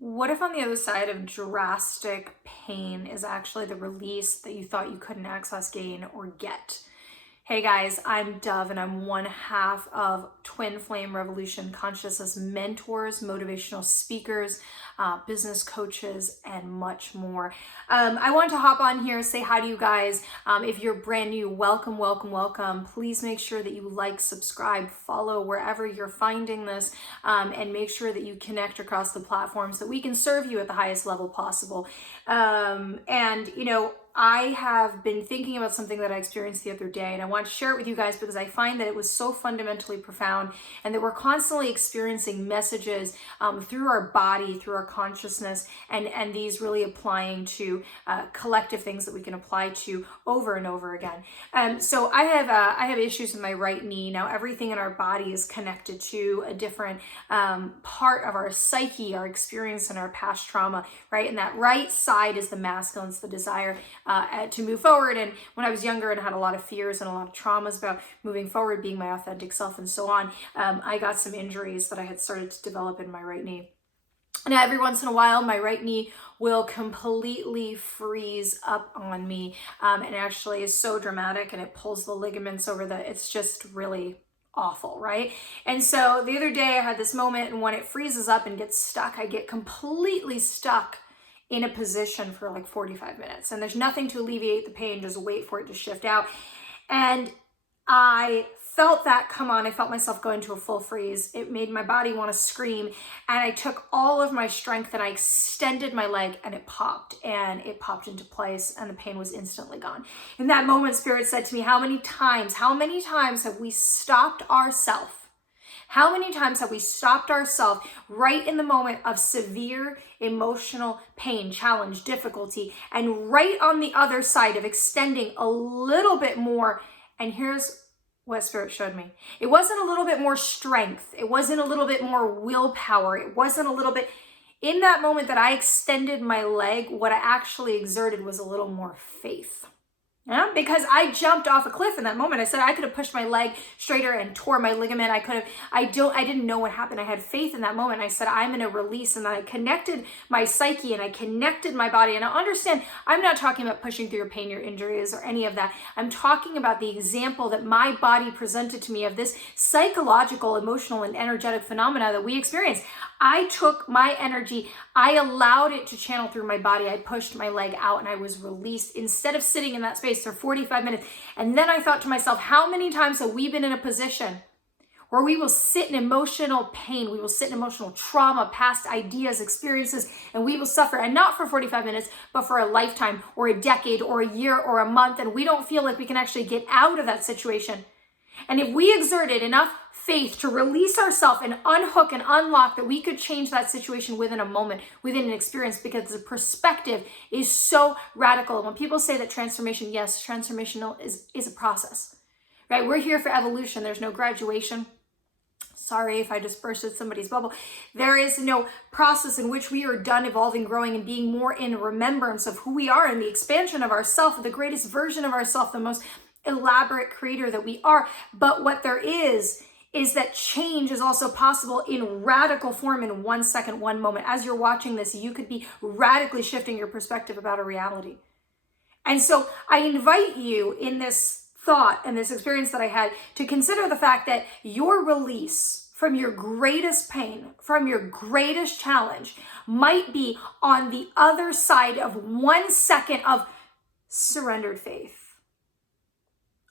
What if on the other side of drastic pain is actually the release that you thought you couldn't access, gain, or get? Hey guys, I'm Dov and I'm one half of Twin Flame Revolution Consciousness mentors, motivational speakers, business coaches, and much more. I want to hop on here, say hi to you guys. If you're brand new, welcome, welcome, welcome. Please make sure that you like, subscribe, follow wherever you're finding this, and make sure that you connect across the platforms that we can serve you at the highest level possible. I have been thinking about something that I experienced the other day, and I want to share it with you guys because I find that it was so fundamentally profound, and that we're constantly experiencing messages through our body, through our consciousness, and these really applying to collective things that we can apply to over and over again. So I have issues in my right knee. Now everything in our body is connected to a different part of our psyche, our experience, and our past trauma, right? And that right side is the masculine, it's the desire to move forward. And when I was younger and had a lot of fears and a lot of traumas about moving forward, being my authentic self and so on, I got some injuries that I had started to develop in my right knee. And every once in a while, my right knee will completely freeze up on me. And actually is so dramatic, and it pulls the ligaments over it's just really awful, right? And so the other day I had this moment, and when it freezes up and gets stuck, I get completely stuck in a position for like 45 minutes. And there's nothing to alleviate the pain, just wait for it to shift out. And I felt that come on. I felt myself go into a full freeze. It made my body want to scream. And I took all of my strength and I extended my leg, and it popped into place, and the pain was instantly gone. In that moment, Spirit said to me, how many times have we stopped ourselves? How many times have we stopped ourselves right in the moment of severe emotional pain, challenge, difficulty, and right on the other side of extending a little bit more? And here's what Spirit showed me. It wasn't a little bit more strength. It wasn't a little bit more willpower. It wasn't a little bit. In that moment that I extended my leg, what I actually exerted was a little more faith. Yeah, because I jumped off a cliff in that moment. I said I could have pushed my leg straighter and tore my ligament. I didn't know what happened. I had faith in that moment. I said, I'm going to release, and then I connected my psyche and I connected my body. And I understand, I'm not talking about pushing through your pain, your injuries, or any of that. I'm talking about the example that my body presented to me of this psychological, emotional, and energetic phenomena that we experience. I took my energy, I allowed it to channel through my body. I pushed my leg out and I was released instead of sitting in that space for 45 minutes. And then I thought to myself, how many times have we been in a position where we will sit in emotional pain, we will sit in emotional trauma, past ideas, experiences, and we will suffer, and not for 45 minutes, but for a lifetime or a decade or a year or a month, and we don't feel like we can actually get out of that situation. And if we exerted enough faith to release ourselves and unhook and unlock, that we could change that situation within a moment, within an experience, because the perspective is so radical. And when people say that transformation, yes, transformational is a process, right? We're here for evolution. There's no graduation. Sorry if I just bursted somebody's bubble. There is no process in which we are done evolving, growing, and being more in remembrance of who we are and the expansion of ourself, the greatest version of ourself, the most elaborate creator that we are. But what there is that change is also possible in radical form in 1 second, one moment. As you're watching this, you could be radically shifting your perspective about a reality. And so I invite you in this thought and this experience that I had to consider the fact that your release from your greatest pain, from your greatest challenge, might be on the other side of 1 second of surrendered faith.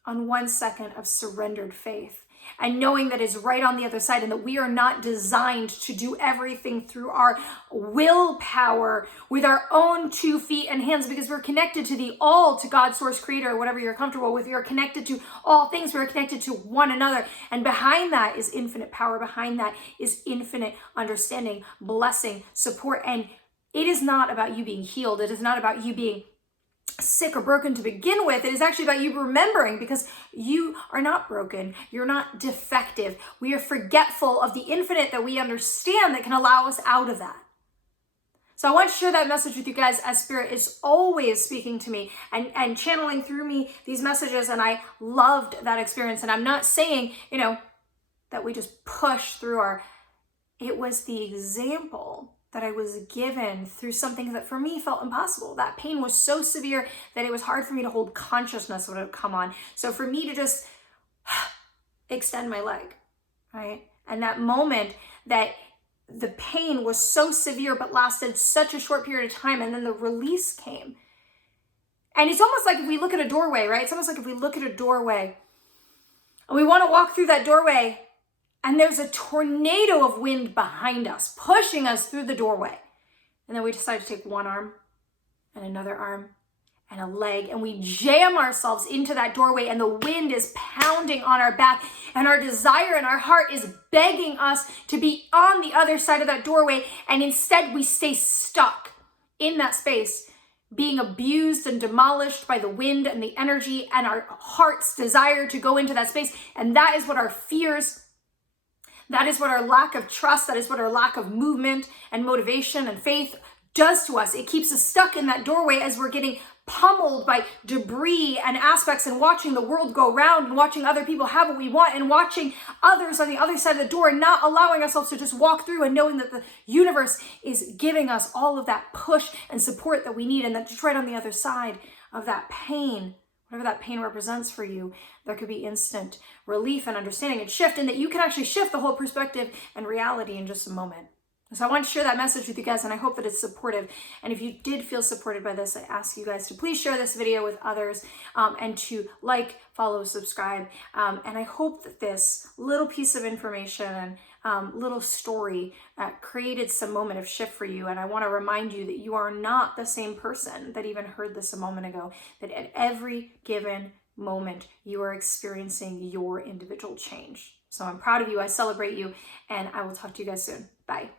On 1 second of surrendered faith. And knowing that is right on the other side, and that we are not designed to do everything through our willpower with our own 2 feet and hands, because we're connected to the all, to God, source, creator, whatever you're comfortable with. You're connected to all things. We're connected to one another. And behind that is infinite power. Behind that is infinite understanding, blessing, support. And it is not about you being healed. It is not about you being sick or broken to begin with. It is actually about you remembering, because you are not broken. You're not defective. We are forgetful of the infinite that we understand that can allow us out of that. So I want to share that message with you guys, as Spirit is always speaking to me and channeling through me these messages. And I loved that experience. And I'm not saying, that we just push through it was the example that I was given through something that for me felt impossible. That pain was so severe that it was hard for me to hold consciousness when it would come on. So for me to just extend my leg, right? And that moment that the pain was so severe but lasted such a short period of time, and then the release came. And it's almost like if we look at a doorway, right? It's almost like if we look at a doorway and we want to walk through that doorway, and there's a tornado of wind behind us, pushing us through the doorway. And then we decide to take one arm and another arm and a leg, and we jam ourselves into that doorway, and the wind is pounding on our back, and our desire and our heart is begging us to be on the other side of that doorway, and instead we stay stuck in that space, being abused and demolished by the wind and the energy and our heart's desire to go into that space. And that is what our fears, that is what our lack of trust, that is what our lack of movement and motivation and faith does to us. It keeps us stuck in that doorway as we're getting pummeled by debris and aspects, and watching the world go round, and watching other people have what we want, and watching others on the other side of the door, and not allowing ourselves to just walk through, and knowing that the universe is giving us all of that push and support that we need, and that just right on the other side of that pain, whatever that pain represents for you, there could be instant relief and understanding and shift, and that you can actually shift the whole perspective and reality in just a moment. So I want to share that message with you guys, and I hope that it's supportive. And if you did feel supported by this, I ask you guys to please share this video with others, and to like, follow, subscribe. And I hope that this little piece of information and little story created some moment of shift for you. And I want to remind you that you are not the same person that even heard this a moment ago, that at every given moment you are experiencing your individual change. So I'm proud of you. I celebrate you, and I will talk to you guys soon. Bye.